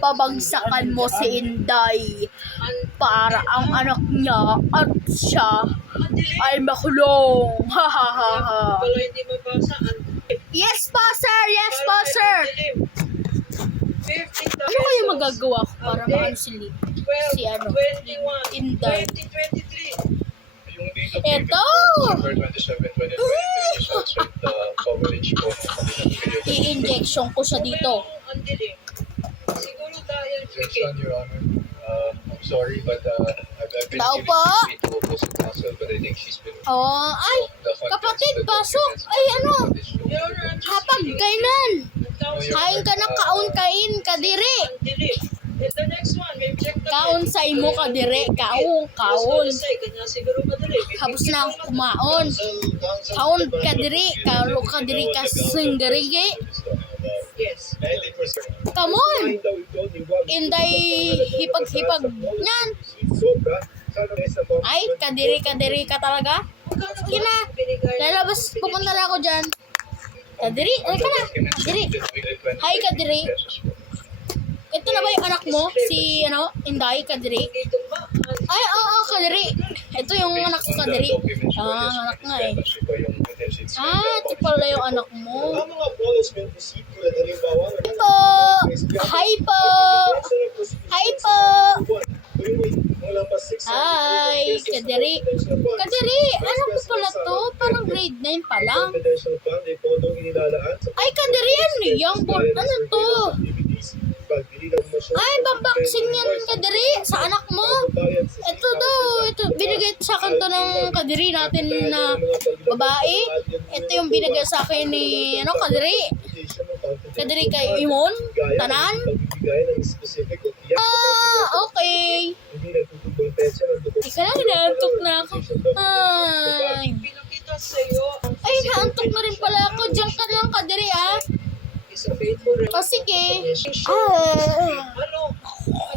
pabagsakan mo si Inday para ang anak niya at siya ay makulong. Ha ha ha ha. Wala hindi mabasa. Yes po sir, yes po sir. Ano kaya magagawa ko para maano si Inday? 2023. Ito! December 27, 2023 is outside the coverage po ng kanilang period. I-injection ko siya dito. Ang dilim. Siguro dahil Objection, Your Honor. I'm sorry, but I've been Tao giving po? me to opposing counsel, but I think she's been... Oh, ay! The context Kapatid, of the pasok! documents Ay, ano? of this room. Your Honor, I'm just Hapag reading. kainan! No, Your Kain ka na Honor, kaon kain kadiri! Ang dilim. And the next one, may object Kaon sa imo kadiri, kaon, kaon. Kanya siguro madali. Tapos na ako kumaon. Kaon kadiri, kaon kadiri ka singgari. Yes. Come on! Inday hipag-hipag yan. Ay, kadiri ka talaga? Sige na. Lalabas, pupunta na ako dyan. Kadiri, ay ka na. Kadiri. Hi, Kadiri. Ito na ba yung anak mo? Si, Inday, Kadiri? Dito ba? Ay, oo, Kadiri. Ito yung anak ko, Kadiri. Ah, anak nga eh. Ito pala yung anak mo. Ang mga acknowledgement receipt tulad halimbawa Hi po! Hi po! Hi po! Hi, Kadiri. Kadiri, ano po pala to? Parang grade 9 pa lang. Ay, Kadiri, ano yung board? Ano to? Ay, babaksin yan, Kadiri, sa anak mo. Ito daw, ito, binigay sa akin to ng Kadiri natin na babae. Ito yung binigay sa akin ni, Kadiri. Kadiri kay Imon, tanan. Ah, okay. Ika lang, naantok na ako. Ay. Pinakita sa'yo. Ay, naantok na rin pala ako. Diyan ka lang, Kadiri, ah. Is a faithful O, sige. Ano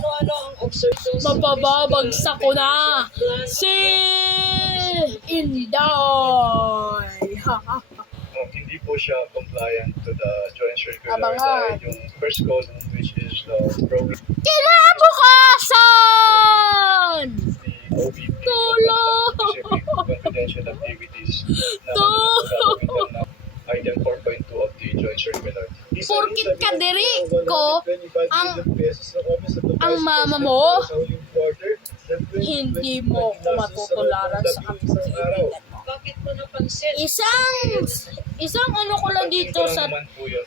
ang observations? Mapababagsak ko na. Si Inday. Ha, ha. Hindi po siya compliant to the joint circular Abangan. dahil yung first code which is the program Kinabukasan! the OBP Tulong! specific confidential activities na Tulong! gagawin ng item 4.2 of the joint circular. Porkit Kadiri ko ang mama mo, hindi mo ko matutularan sa aking kaibigan mo. Bakit mo napansin? Isang ano ko lang dito sa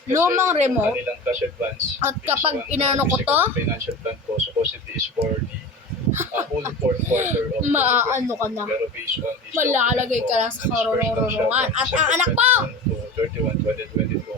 lumang remote. At kapag inano ko to, financial plan po supposedly is for the whole fourth quarter of maaano ka na. pero based on this Malalagay ka na sa karororungan. At ang anak mo, 31, 2022